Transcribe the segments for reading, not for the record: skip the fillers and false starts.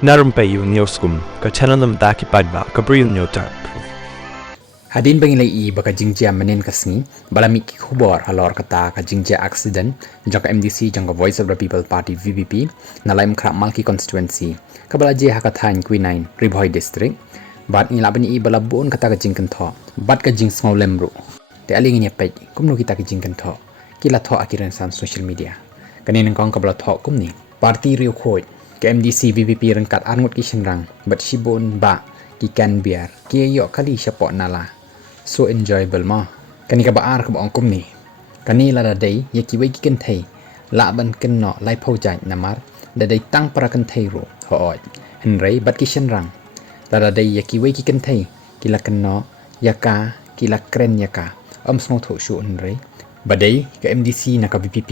Na Rympei U sngewlem paidbah Bri U Hynñiewtrep. Hadin bangilai baka jingjia menen kasni balami ki khubor halor kata ka jingjia aksident jong MDC jong Voice of the People Party VPP na laim khrap malki constituency kabala je hakathain Q9 Ribhoi district bat ngila bani balabun kata ka kynthoh bat ka jing sngewlem ru te aling nya pej kumnu kita ki kynthoh kila tho akiran san social media kanin kong kabala tho kumni parti riu khoi ke MDC VPP rengkat angut ki shenrang bat shibun ba ki kan biar ki yo kali syapok nala so enjoyable ma kani ka baar ka bong kumni kani la da dei ye ki wei ki kan thei la ban kan no lai phau jai namar da dei tang para kan thei ro ho oi hen rei bat ki shenrang la da dei ye ki wei ki kan thei ki la kan no yaka ki la kren yaka sno tho shu hen rei badai ka MDC na ka VPP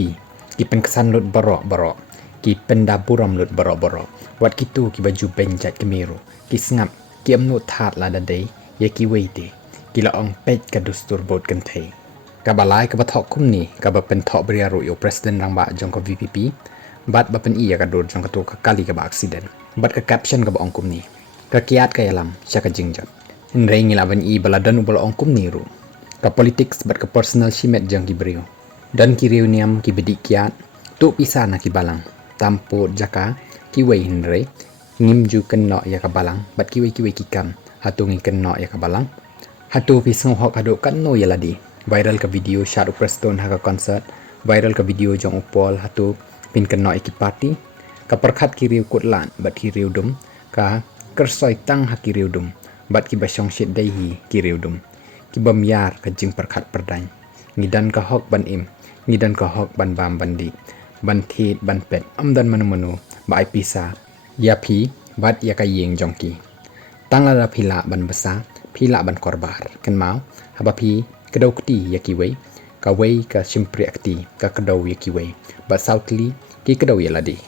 ki pen kesan lut baroh ki penda buram lut baroh wat ki tu ki baju benjat kemiru ki sngap ki amnu that la da dei ye ki wei te kila ong pej ka dustur bot kan thei ka balai ka bathok kumni ka ba pen thok Bri U president rang ba jong ka VPP bat ba pen iya ka dur jong ka tu ka kali ka ba aksident bat ka caption ka ba ong kumni ka kiat ka yalam sya ka jingjat in rei ngila ban baladan ubal ong kumni ru ka politics bat ka personal shimet jong ki Bri U dan ki reuniam ki bedik kiat tu pisana ki balang tampo jaka ki wei hin rei ngim ju kan no ya ka balang bat ki wei ki kam hatungi kan no ya ka balang hatu pisang hok hadu kan no yaladi viral ka video shot preston haka concert viral ka video jong upol hatu pin kan no iki party ka perkhat ki riu kutlan bat ki riu dum ka kersoi tang haki riu dum bat ki basong shit dai hi ki riu dum ki bamyar ka jing perkhat perdan ngidan ka hok ban im ngidan ka hok ban bam bandi ban thit ban pet amdan manu ba pisa iaphi bat ya ka yeng jongki tangla phila ban basa phila ban korbar kan mau haba phi kedau kti yaki wei ka shimpri akti ka kedau yaki wei ba sautli ki kedau yaladi